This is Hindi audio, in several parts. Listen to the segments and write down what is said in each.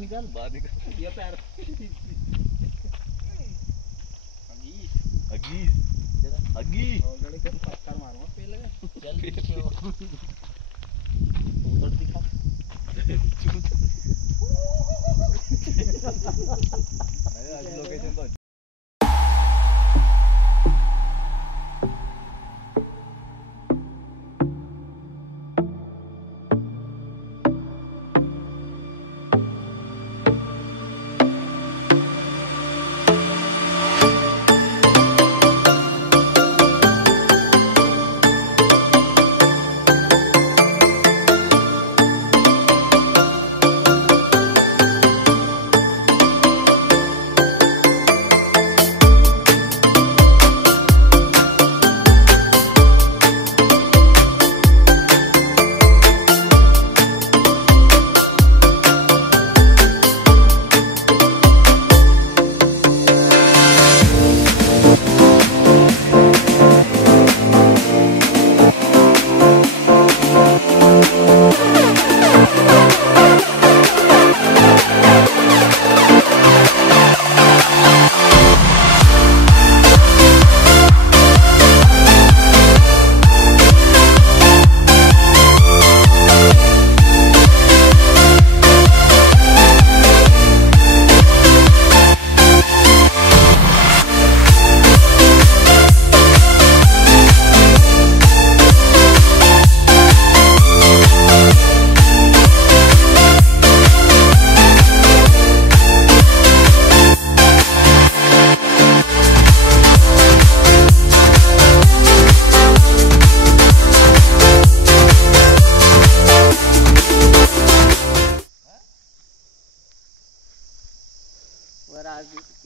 निकाल बाहर निकाल ये पैर अगी अगी ऑलरेडी के पत्थर मारूंगा पहले चल पीछे ऊपर दिखा अरे आज लोकेशन तो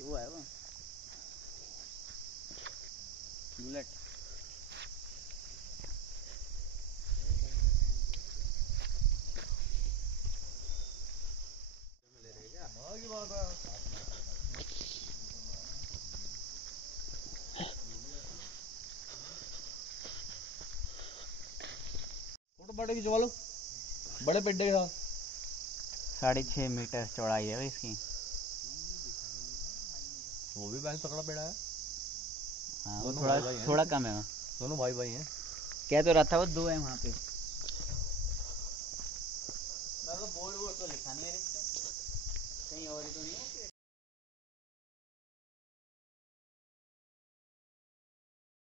वो है वो बुलेट बड़े खिंचवा लो बड़े पेड्डे के साथ 6.5 मीटर चौड़ाई है इसकी। वो भी बैल तगड़ा पेड़ा है। हाँ वो थोड़ा कम है। दोनों भाई भाई हैं। कह तो रहा था वो 2 है वहाँ पे। मैं तो बोल वो तो लिखा नहीं है इससे कहीं और ही तो नहीं है।